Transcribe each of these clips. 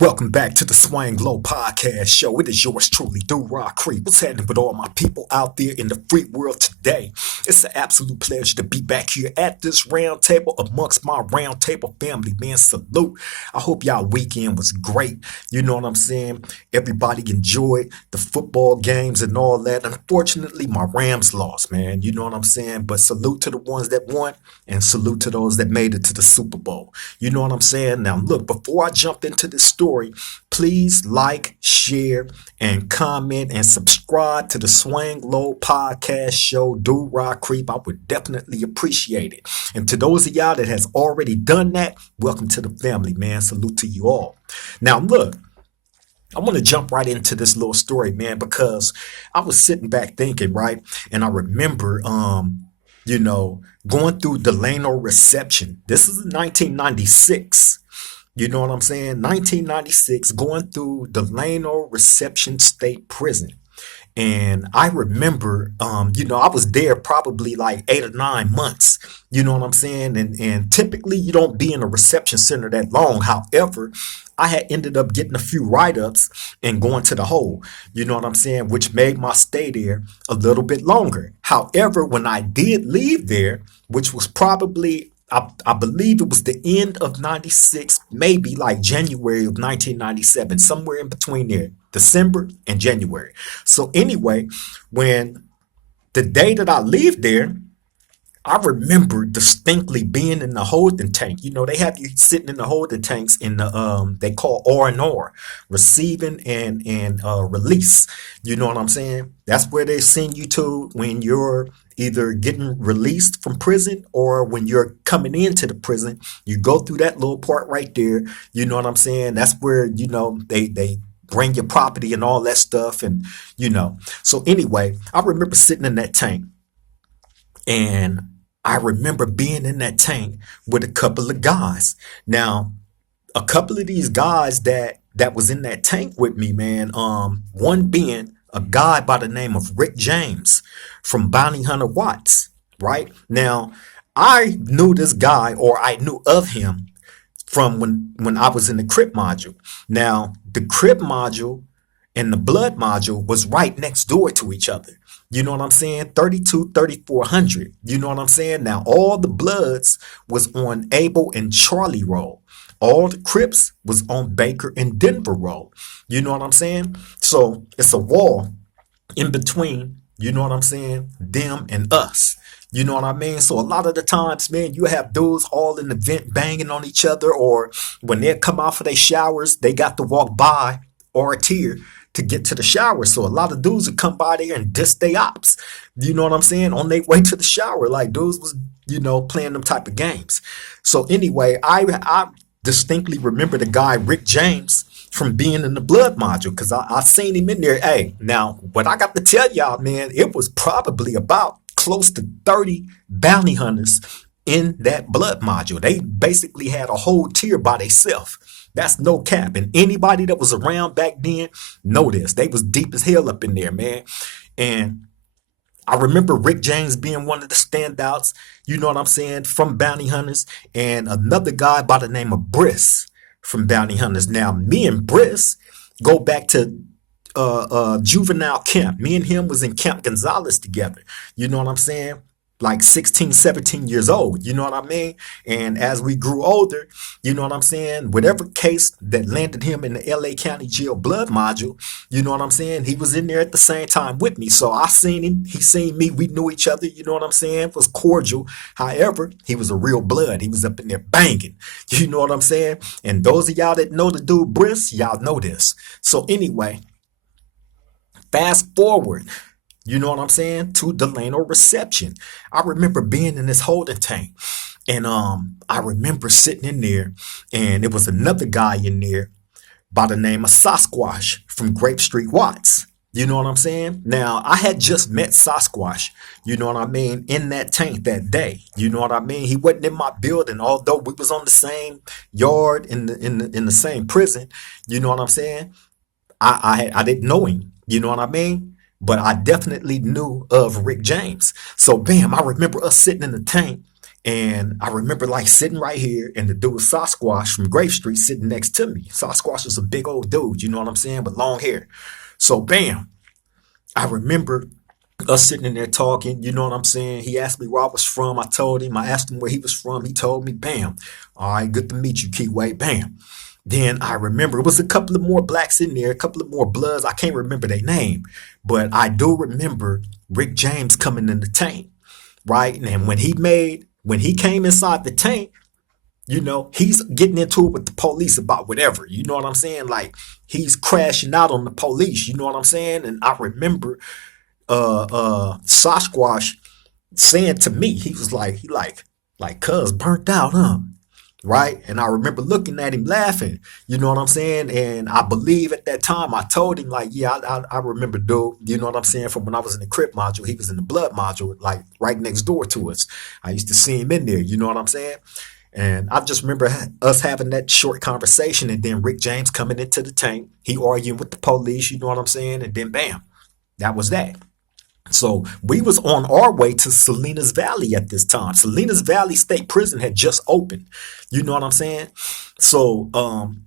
Welcome back to the Swang Low Podcast Show. It is yours truly, Do-Ra Creep. What's happening with all my people out there in the free world today? It's an absolute pleasure to be back here at this round table amongst my round table family, man. Salute. I hope y'all weekend was great. You know what I'm saying? Everybody enjoyed the football games and all that. Unfortunately, my Rams lost, man. You know what I'm saying? But salute to the ones that won and salute to those that made it to the Super Bowl. You know what I'm saying? Now, look, before I jump into this story, please like, share, and comment and subscribe to the Swang Low Podcast Show, Do-Ra Creep. I would definitely appreciate it. And to those of y'all that has already done that, welcome to the family, man. Salute to you all. Now, look, I want to jump right into this little story, man, because I was sitting back thinking, right? And I remember, going through Delano Reception. This is 1996. You know what I'm saying? 1996, going through Delano Reception State Prison. And I remember, I was there probably like 8 or 9 months. You know what I'm saying? And typically you don't be in a reception center that long. However, I had ended up getting a few write-ups and going to the hole. You know what I'm saying? Which made my stay there a little bit longer. However, when I did leave there, which was probably I believe it was the end of 96, maybe like January of 1997, somewhere in between there, December and January. So anyway, when the day that I leave there, I remember distinctly being in the holding tank. You know, they have you sitting in the holding tanks in the they call R&R, receiving and release. You know what I'm saying? That's where they send you to when you're either getting released from prison or when you're coming into the prison. You go through that little part right there. You know what I'm saying? That's where, they bring your property and all that stuff. And, so anyway, I remember sitting in that tank. And I remember being in that tank with a couple of guys. Now, a couple of these guys that was in that tank with me, man. One being a guy by the name of Rick James from Bounty Hunter Watts. Right now, I knew this guy, or I knew of him from when I was in the Crip module. Now, the Crip module and the blood module was right next door to each other. You know what I'm saying? 32, 3400. You know what I'm saying? Now, all the bloods was on Abel and Charlie roll. All the Crips was on Baker and Denver roll. You know what I'm saying? So it's a wall in between, you know what I'm saying, them and us. You know what I mean? So a lot of the times, man, you have dudes all in the vent banging on each other, or when they come out for their showers, they got to walk by or a tier to get to the shower. So a lot of dudes would come by there and diss they ops. You know what I'm saying? On their way to the shower. Like dudes was, playing them type of games. So anyway, I distinctly remember the guy Rick James from being in the blood module because I seen him in there. Hey, now what I got to tell y'all, man, it was probably about close to 30 bounty hunters in that blood module. They basically had a whole tier by themselves. That's no cap. And anybody that was around back then know this. They was deep as hell up in there, man. And I remember Rick James being one of the standouts, you know what I'm saying, from Bounty Hunters, and another guy by the name of Briss from Bounty Hunters. Now, me and Briss go back to juvenile camp. Me and him was in Camp Gonzalez together. You know what I'm saying? Like 16, 17 years old. You know what I mean? And as we grew older, you know what I'm saying? Whatever case that landed him in the LA County Jail blood module, you know what I'm saying? He was in there at the same time with me. So I seen him. He seen me. We knew each other. You know what I'm saying? It was cordial. However, he was a real blood. He was up in there banging. You know what I'm saying? And those of y'all that know the dude Briss, y'all know this. So anyway, fast forward. You know what I'm saying? To Delano Reception. I remember being in this holding tank. And I remember sitting in there, and there was another guy in there by the name of Sasquatch from Grape Street Watts. You know what I'm saying? Now, I had just met Sasquatch, you know what I mean, in that tank that day. You know what I mean? He wasn't in my building, although we was on the same yard in the same prison. You know what I'm saying? I didn't know him. You know what I mean? But I definitely knew of Rick James. So, bam, I remember us sitting in the tank And I remember like sitting right here, and the dude was Sasquatch from Grave Street sitting next to me. Sasquatch was a big old dude, you know what I'm saying, with long hair. So bam, I remember us sitting in there talking, you know what I'm saying? He asked me where I was from. I told him, I asked him where he was from. He told me, bam. All right, good to meet you, Keyway. Bam. Then I remember it was a couple of more blacks in there, a couple of more bloods. I can't remember their name, but I do remember Rick James coming in the tank, right? And when he came inside the tank, he's getting into it with the police about whatever. You know what I'm saying? Like he's crashing out on the police. You know what I'm saying? And I remember Sasquatch saying to me, he was like, cuz burnt out, huh? Right? And I remember looking at him laughing, you know what I'm saying? And I believe at that time I told him, like, yeah, I remember, dude, you know what I'm saying? From when I was in the Crip module, he was in the Blood module, like right next door to us. I used to see him in there, you know what I'm saying? And I just remember us having that short conversation, and then Rick James coming into the tank, he arguing with the police, you know what I'm saying? And then bam, that was that. So we was on our way to Salinas Valley at this time. Salinas Valley State Prison had just opened. You know what I'm saying? So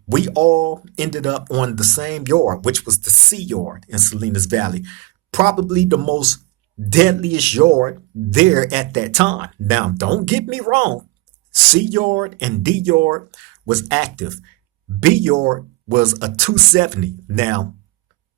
we all ended up on the same yard, which was the C yard in Salinas Valley. Probably the most deadliest yard there at that time. Now, don't get me wrong. C yard and D yard was active. B yard was a 270. Now,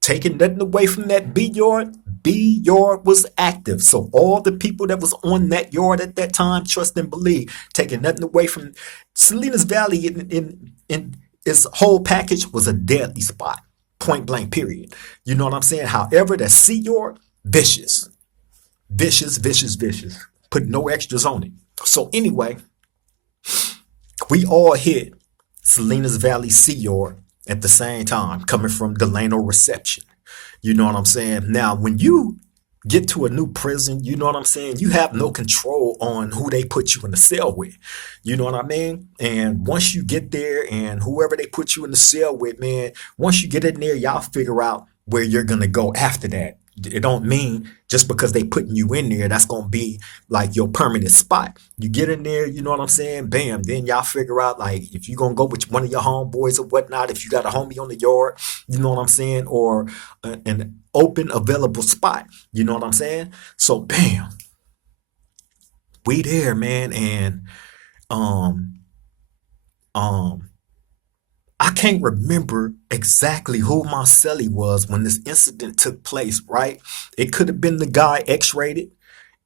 taking nothing away from that B yard was active. So all the people that was on that yard at that time, trust and believe, taking nothing away from Salinas Valley in its whole package was a deadly spot. Point blank, period. You know what I'm saying? However, that C yard, vicious. Vicious, vicious, vicious. Put no extras on it. So anyway, we all hit Salinas Valley C yard at the same time, coming from Delano Reception. You know what I'm saying? Now, when you get to a new prison, you know what I'm saying? You have no control on who they put you in the cell with. You know what I mean? And once you get there, and whoever they put you in the cell with, man, once you get in there, y'all figure out where you're going to go after that. It don't mean just because they putting you in there, that's going to be like your permanent spot. You get in there, you know what I'm saying? Bam. Then y'all figure out like if you're going to go with one of your homeboys or whatnot, if you got a homie on the yard, you know what I'm saying? Or an open available spot, you know what I'm saying? So bam, we there, man. And um, um, I can't remember exactly who my cellie was when this incident took place, right? It could have been the guy X-rated.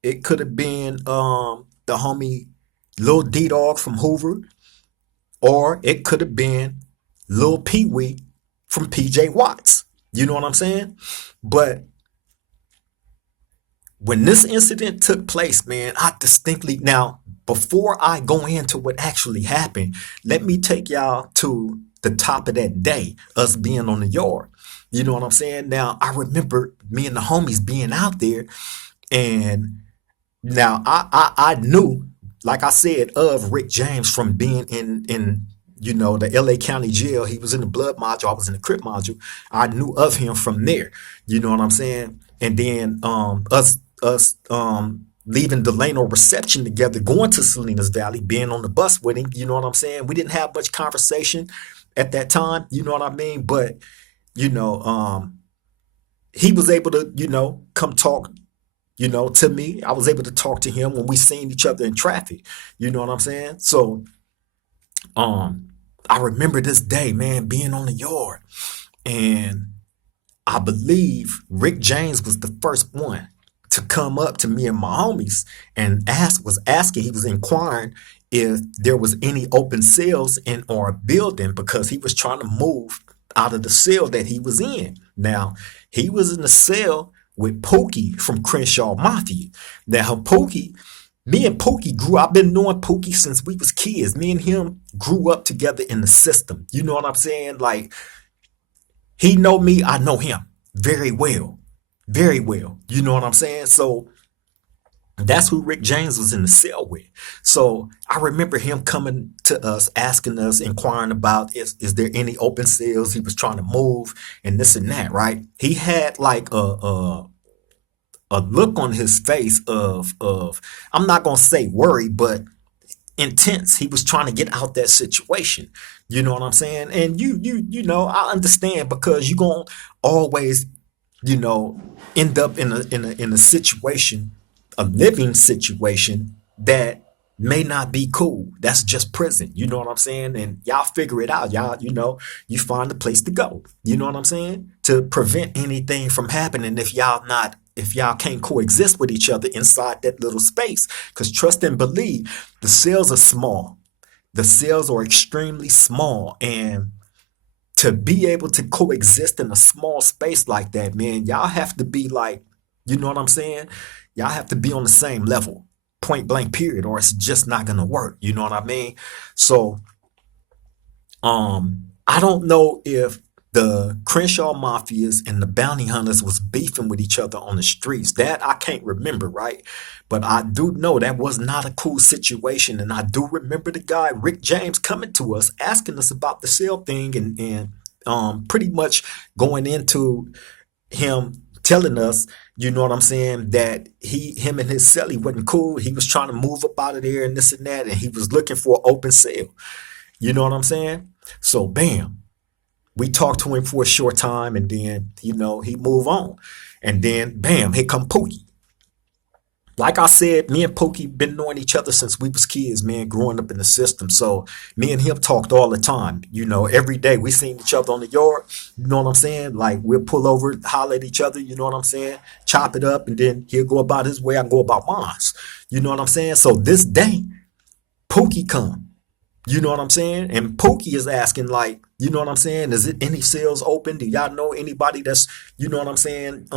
It could have been the homie Lil D-Dog from Hoover. Or it could have been Lil Pee-wee from PJ Watts. You know what I'm saying? But when this incident took place, man, I distinctly, now, before I go into what actually happened, let me take y'all to the top of that day, us being on the yard. You know what I'm saying? Now, I remember me and the homies being out there, and now I knew, like I said, of Rick James from being in the LA County Jail. He was in the Blood module, I was in the Crip module. I knew of him from there. You know what I'm saying? And then us leaving Delano Reception together, going to Salinas Valley, being on the bus with him, you know what I'm saying? We didn't have much conversation at that time, you know what I mean? But, you know, he was able to, come talk, to me. I was able to talk to him when we seen each other in traffic, you know what I'm saying? So, I remember this day, man, being on the yard, and I believe Rick James was the first one to come up to me and my homies and he was inquiring if there was any open cells in our building, because he was trying to move out of the cell that he was in. Now, he was in the cell with Pookie from Crenshaw Mafia. Now, me and Pookie I've been knowing Pookie since we was kids. Me and him grew up together in the system. You know what I'm saying? Like, he know me, I know him very well. Very well. You know what I'm saying? So that's who Rick James was in the cell with. So I remember him coming to us, asking us, inquiring about is there any open cells. He was trying to move and this and that, right? He had like a look on his face of I'm not gonna say worry, but intense. He was trying to get out that situation. You know what I'm saying? And you know, I understand because you're gonna always, you know, end up in a situation, a living situation that may not be cool. That's just prison. You know what I'm saying? And y'all figure it out. Y'all, you know, you find a place to go. You know what I'm saying? To prevent anything from happening if y'all can't coexist with each other inside that little space. Because trust and believe, the cells are small. The cells are extremely small. And to be able to coexist in a small space like that, man, y'all have to be like, you know what I'm saying? Y'all have to be on the same level, point blank, period, or it's just not gonna work. You know what I mean? So, I don't know if the Crenshaw Mafias and the bounty hunters was beefing with each other on the streets. That I can't remember, right? But I do know that was not a cool situation. And I do remember the guy, Rick James, coming to us, asking us about the cell thing and pretty much going into him telling us, you know what I'm saying, that him and his celly wasn't cool. He was trying to move up out of there and this and that, and he was looking for an open cell. You know what I'm saying? So bam, we talked to him for a short time, and then you know he move on, and then bam, here come Pookie. Like I said, me and Pookie been knowing each other since we was kids, man, growing up in the system. So me and him talked all the time. You know, every day we seen each other on the yard. You know what I'm saying? Like we'll pull over, holler at each other. You know what I'm saying? Chop it up, and then he'll go about his way. I go about mine. You know what I'm saying? So this day, Pookie come. You know what I'm saying? And Pookie is asking, like, you know what I'm saying? Is it any sales open? Do y'all know anybody that's, you know what I'm saying?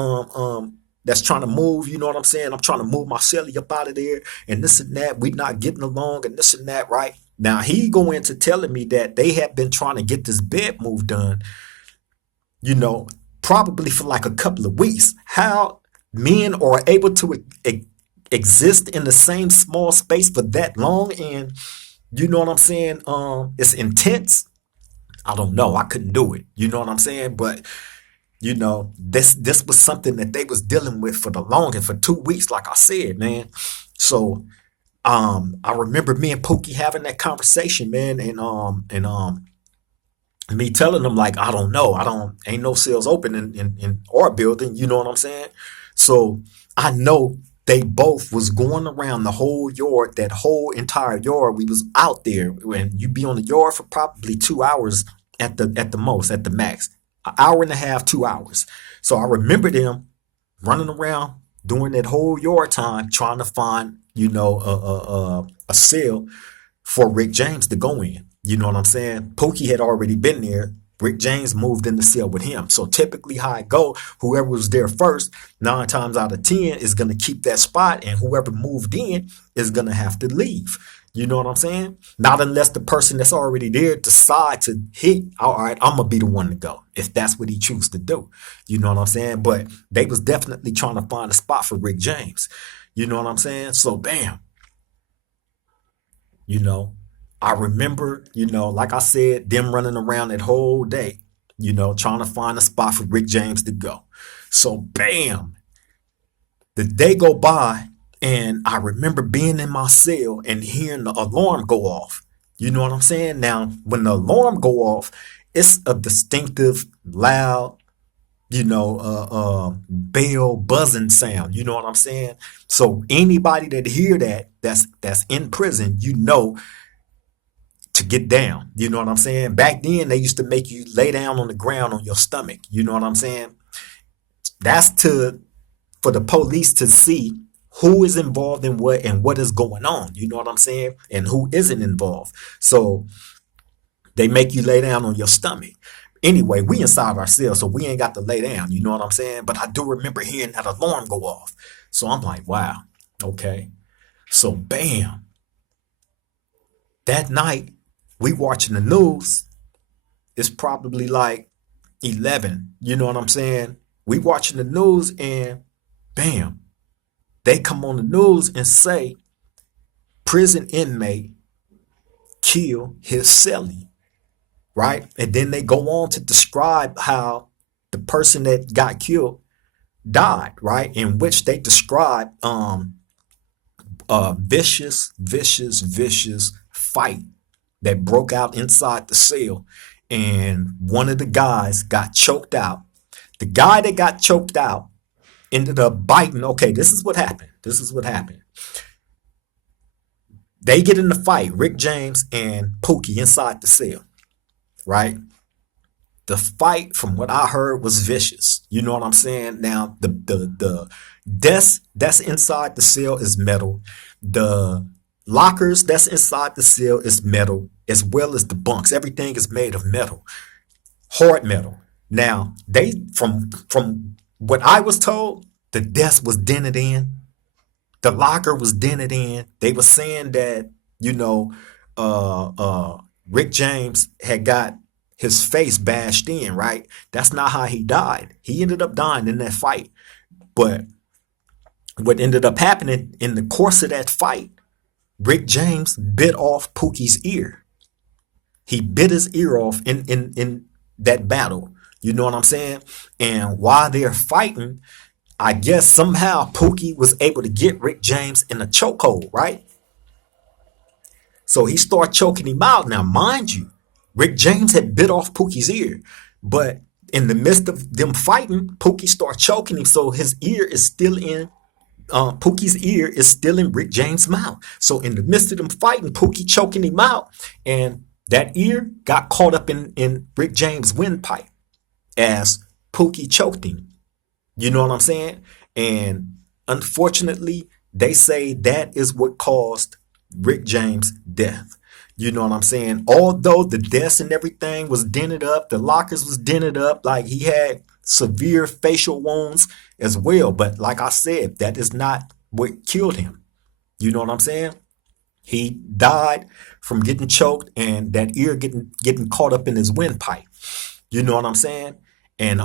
That's trying to move, you know what I'm saying? I'm trying to move my celly up out of there and this and that. We not getting along and this and that, right? Now he go into telling me that they have been trying to get this bed move done, you know, probably for like a couple of weeks. How men are able to exist in the same small space for that long, and you know what I'm saying? It's intense. I don't know. I couldn't do it. You know what I'm saying? But you know, this was something that they was dealing with for the longest, for 2 weeks, like I said, man. So I remember me and Pookie having that conversation, man, and me telling them like, I don't know, ain't no sales open in our building, you know what I'm saying? So I know they both was going around the whole yard, that whole entire yard. We was out there, and you be on the yard for probably 2 hours at the most, at the max, an hour and a half, 2 hours. So I remember them running around during that whole yard time trying to find, you know, a cell for Rick James to go in. You know what I'm saying? Pookie had already been there. Rick James moved in the cell with him. So typically how it go, whoever was there first, 9 times out of 10 is going to keep that spot, and whoever moved in is going to have to leave. You know what I'm saying? Not unless the person that's already there decide to hit, all right, I'm going to be the one to go, if that's what he chooses to do. You know what I'm saying? But they was definitely trying to find a spot for Rick James. You know what I'm saying? So bam, you know, I remember, you know, like I said, them running around that whole day, you know, trying to find a spot for Rick James to go. So bam, the day go by, and I remember being in my cell and hearing the alarm go off. You know what I'm saying? Now, when the alarm go off, it's a distinctive, loud, you know, bell buzzing sound. You know what I'm saying? So anybody that hear that, that's in prison, you know, to get down. You know what I'm saying? Back then, they used to make you lay down on the ground on your stomach. You know what I'm saying? That's for the police to see who is involved in what and what is going on. You know what I'm saying? And who isn't involved. So they make you lay down on your stomach. Anyway, we inside ourselves, so we ain't got to lay down. You know what I'm saying? But I do remember hearing that alarm go off. So I'm like, wow, okay. So bam, that night we watching the news. It's probably like 11. You know what I'm saying? We watching the news, and bam, they come on the news and say prison inmate kill his cellie, right? And then they go on to describe how the person that got killed died, right? In which they describe A vicious fight that broke out inside the cell, and one of the guys got choked out. The guy that got choked out ended up biting. Okay, this is what happened. This is what happened. They get in the fight, Rick James and Pookie inside the cell, right? The fight, from what I heard, was vicious. You know what I'm saying? Now, the desk that's inside the cell is metal. The lockers that's inside the cell is metal, as well as the bunks. Everything is made of metal, hard metal. Now, they from what I was told, the desk was dented in, the locker was dented in. They were saying that, you know, Rick James had got his face bashed in, right? That's not how he died. He ended up dying in that fight. But what ended up happening in the course of that fight, Rick James bit off Pookie's ear. He bit his ear off in that battle. You know what I'm saying? And while they're fighting, I guess somehow Pookie was able to get Rick James in a chokehold, right? So he started choking him out. Now, mind you, Rick James had bit off Pookie's ear, but in the midst of them fighting, Pookie started choking him. So his ear is still in, Pookie's ear is still in Rick James' mouth. So in the midst of them fighting, Pookie choking him out, and that ear got caught up in Rick James' windpipe as Pookie choked him. You know what I'm saying? And unfortunately, they say that is what caused Rick James' death. You know what I'm saying? Although the desk and everything was dented up, the lockers was dented up, like he had severe facial wounds as well. But like I said, that is not what killed him. You know what I'm saying? He died from getting choked and that ear getting caught up in his windpipe. You know what I'm saying? And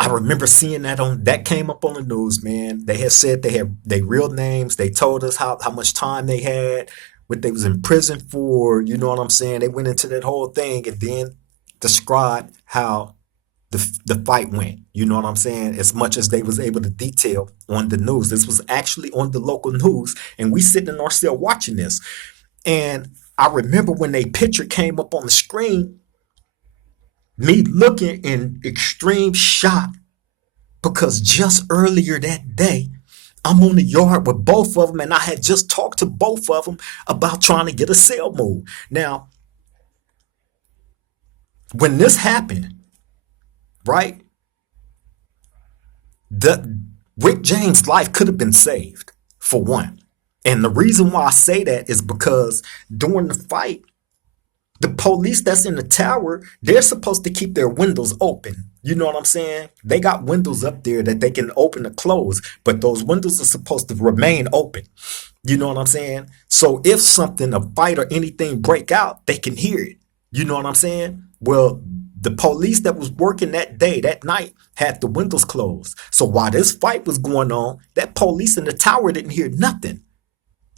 I remember seeing that came up on the news, man. They had said they had their real names. They told us how much time they had, what they was in prison for. You know what I'm saying? They went into that whole thing and then described how the fight went. You know what I'm saying? As much as they was able to detail on the news. This was actually on the local news, and we sitting in our cell watching this. And I remember when they picture came up on the screen, me looking in extreme shock, because just earlier that day, I'm on the yard with both of them, and I had just talked to both of them about trying to get a cell move. Now, when this happened, right, the Rick James' life could have been saved, for one. And the reason why I say that is because during the fight, the police that's in the tower, they're supposed to keep their windows open. You know what I'm saying? They got windows up there that they can open or close, but those windows are supposed to remain open. You know what I'm saying? So if something, a fight or anything break out, they can hear it. You know what I'm saying? Well, the police that was working that day, that night, had the windows closed. So while this fight was going on, that police in the tower didn't hear nothing.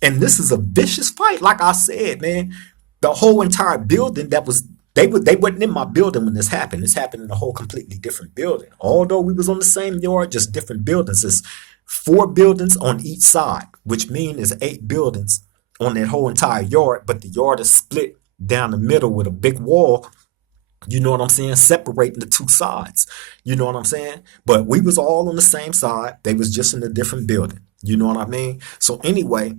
And this is a vicious fight, like I said, man. The whole entire building they wasn't in my building when this happened. This happened in a whole completely different building. Although we was on the same yard, just different buildings. It's 4 buildings on each side, which means it's 8 buildings on that whole entire yard. But the yard is split down the middle with a big wall. You know what I'm saying? Separating the 2 sides. You know what I'm saying? But we was all on the same side. They was just in a different building. You know what I mean? So anyway,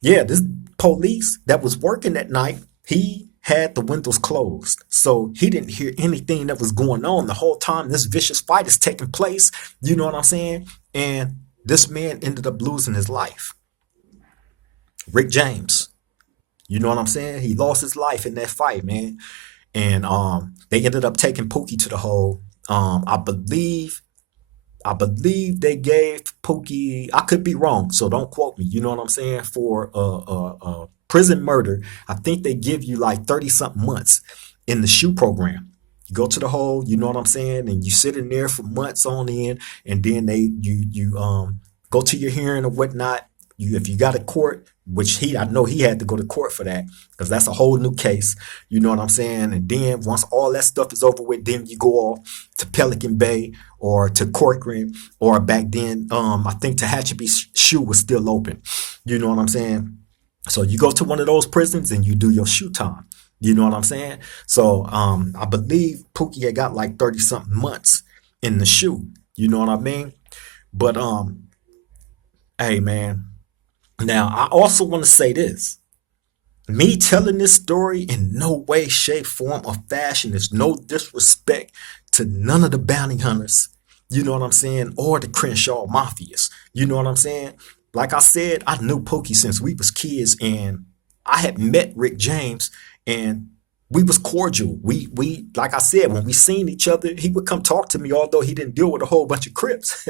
yeah, this police that was working that night, he had the windows closed. So he didn't hear anything that was going on the whole time this vicious fight is taking place. You know what I'm saying? And this man ended up losing his life. Rick James. You know what I'm saying? He lost his life in that fight, man. And they ended up taking Pookie to the hole. I believe they gave Pookie, I could be wrong, so don't quote me, you know what I'm saying, for prison murder. I think they give you like 30-something months in the SHU program. You go to the hole, you know what I'm saying, and you sit in there for months on end, and then you go to your hearing or whatnot. If you got a court which I know he had to go to court for that because that's a whole new case. You know what I'm saying? And then once all that stuff is over with, then you go off to Pelican Bay or to Corcoran, or back then, I think Tehachapi Shoe was still open. You know what I'm saying? So you go to one of those prisons and you do your shoe time. You know what I'm saying? So I believe Pookie had got like 30 something months in the shoe. You know what I mean? But hey man, now I also want to say this. Me telling this story in no way, shape, form, or fashion is no disrespect to none of the bounty hunters, you know what I'm saying, or the Crenshaw Mafias. You know what I'm saying? Like I said, I knew Pokey since we was kids, and I had met Rick James, and we was cordial. We like I said, when we seen each other, he would come talk to me, although he didn't deal with a whole bunch of Crips.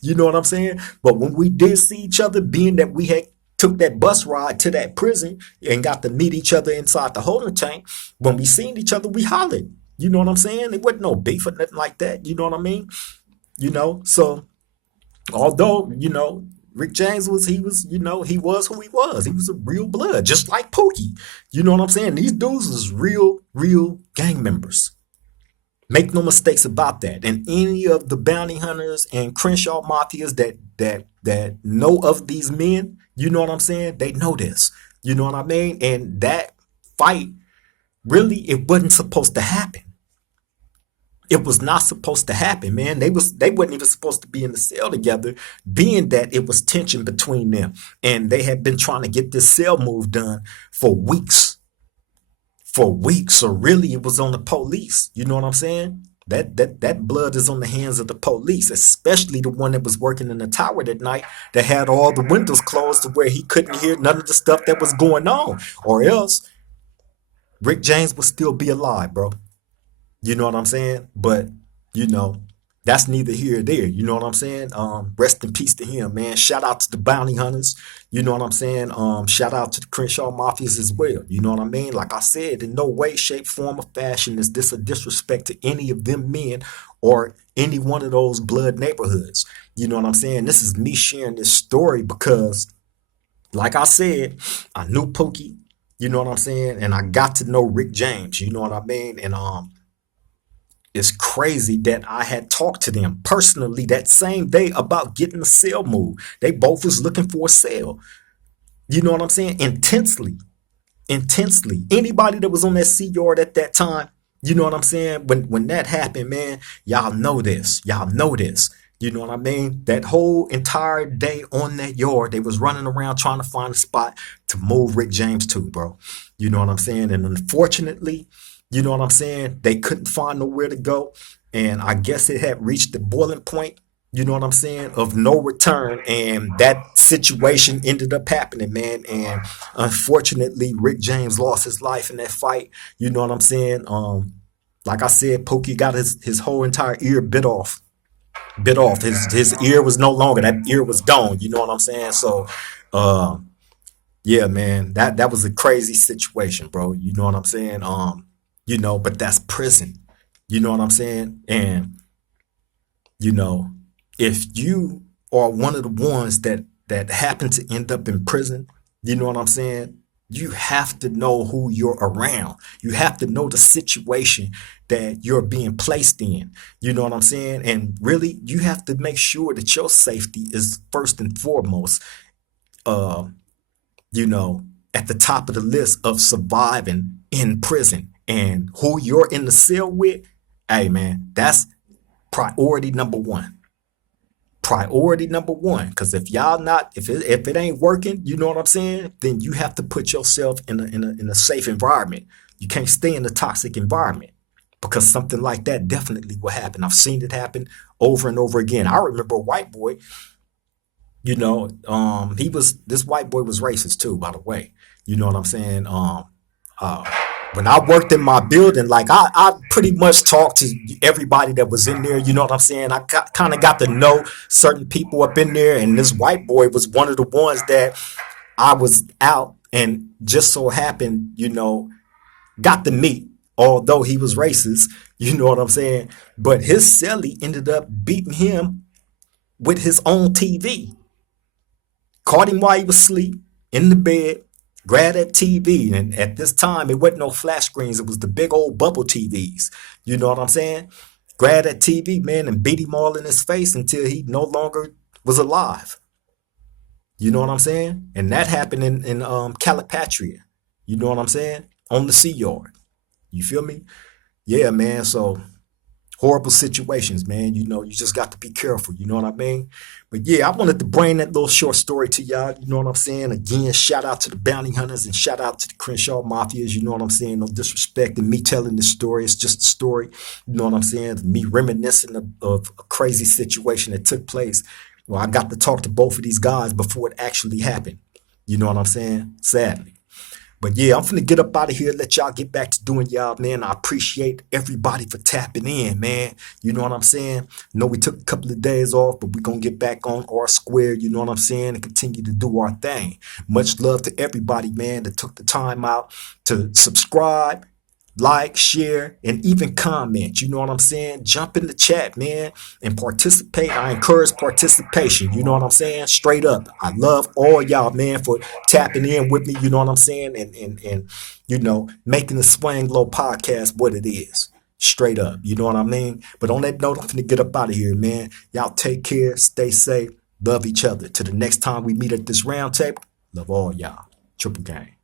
You know what I'm saying? But when we did see each other, being that we had took that bus ride to that prison and got to meet each other inside the holding tank, when we seen each other, we hollered. You know what I'm saying? It wasn't no beef or nothing like that. You know what I mean? You know, so although, Rick James he was who he was. He was a real blood, just like Pookie. You know what I'm saying? These dudes was real gang members. Make no mistakes about that. And any of the bounty hunters and Crenshaw mafias that know of these men, you know what I'm saying? They know this. You know what I mean? And that fight, really, it wasn't supposed to happen. It was not supposed to happen, man. They weren't even supposed to be in the cell together, being that it was tension between them. And they had been trying to get this cell move done for weeks. For weeks. So really it was on the police. You know what I'm saying? That blood is on the hands of the police, especially the one that was working in the tower that night that had all the windows closed to where he couldn't hear none of the stuff that was going on. Or else Rick James would still be alive, bro. You know what I'm saying? But, you know, that's neither here or there. You know what I'm saying? Rest in peace to him, man. Shout out to the bounty hunters. You know what I'm saying? Shout out to the Crenshaw Mafias as well. You know what I mean? Like I said, in no way, shape, form, or fashion is this a disrespect to any of them men or any one of those blood neighborhoods. You know what I'm saying? This is me sharing this story because, like I said, I knew Pookie. You know what I'm saying? And I got to know Rick James. You know what I mean? And it's crazy that I had talked to them personally that same day about getting a sale move. They both was looking for a sale. You know what I'm saying? Intensely. Anybody that was on that sea yard at that time, you know what I'm saying? When that happened, man, y'all know this. Y'all know this. You know what I mean? That whole entire day on that yard, they was running around trying to find a spot to move Rick James to, bro. You know what I'm saying? And unfortunately, you know what I'm saying? They couldn't find nowhere to go. And I guess it had reached the boiling point, you know what I'm saying, of no return. And that situation ended up happening, man. And unfortunately, Rick James lost his life in that fight. You know what I'm saying? Like I said, Pookie got his whole entire ear bit off. Bit off. His ear was no longer. That ear was gone. You know what I'm saying? So uh yeah, man, that was a crazy situation, bro. You know what I'm saying? But that's prison. You know what I'm saying? And you know, if you are one of the ones that happen to end up in prison, you know what I'm saying? You have to know who you're around. You have to know the situation that you're being placed in. You know what I'm saying? And really, you have to make sure that your safety is first and foremost. Uh, at the top of the list of surviving in prison, and who you're in the cell with, hey man, that's priority number one. Priority number one. Because if y'all not, if it ain't working, you know what I'm saying, then you have to put yourself in a safe environment. You can't stay in a toxic environment because something like that definitely will happen. I've seen it happen over and over again. I remember a white boy. This white boy was racist too, by the way. You know what I'm saying? Uh, when I worked in my building, like I pretty much talked to everybody that was in there. You know what I'm saying? I kind of got to know certain people up in there, and this white boy was one of the ones that I was out and just so happened, got to meet. Although he was racist, you know what I'm saying? But his cellie ended up beating him with his own TV. Caught him while he was asleep. in the bed, grab that TV. And at this time, it wasn't no flash screens. It was the big old bubble TVs. You know what I'm saying? Grab that TV, man, and beat him all in his face until he no longer was alive. You know what I'm saying? And that happened in Calipatria. You know what I'm saying? On the sea yard. You feel me? Yeah, man. So horrible situations, man. You know, you just got to be careful. You know what I mean? But yeah, I wanted to bring that little short story to y'all. You know what I'm saying? Again, shout out to the bounty hunters and shout out to the Crenshaw Mafias. You know what I'm saying? No disrespect in me telling this story. It's just a story. You know what I'm saying? Me reminiscing of a crazy situation that took place. Well, I got to talk to both of these guys before it actually happened. You know what I'm saying? Sadly. But yeah, I'm finna get up out of here, let y'all get back to doing y'all, man. I appreciate everybody for tapping in, man. You know what I'm saying? Know we took a couple of days off, but we're gonna get back on our square, you know what I'm saying, and continue to do our thing. Much love to everybody, man, that took the time out to subscribe, like, share, and even comment. You know what I'm saying? Jump in the chat, man, and participate. I encourage participation. You know what I'm saying? Straight up. I love all y'all, man, for tapping in with me. You know what I'm saying? And you know, making the Swang Low podcast what it is. Straight up. You know what I mean? But on that note, I'm finna get up out of here, man. Y'all take care. Stay safe. Love each other. Till the next time we meet at this round table. Love all y'all. Triple gang.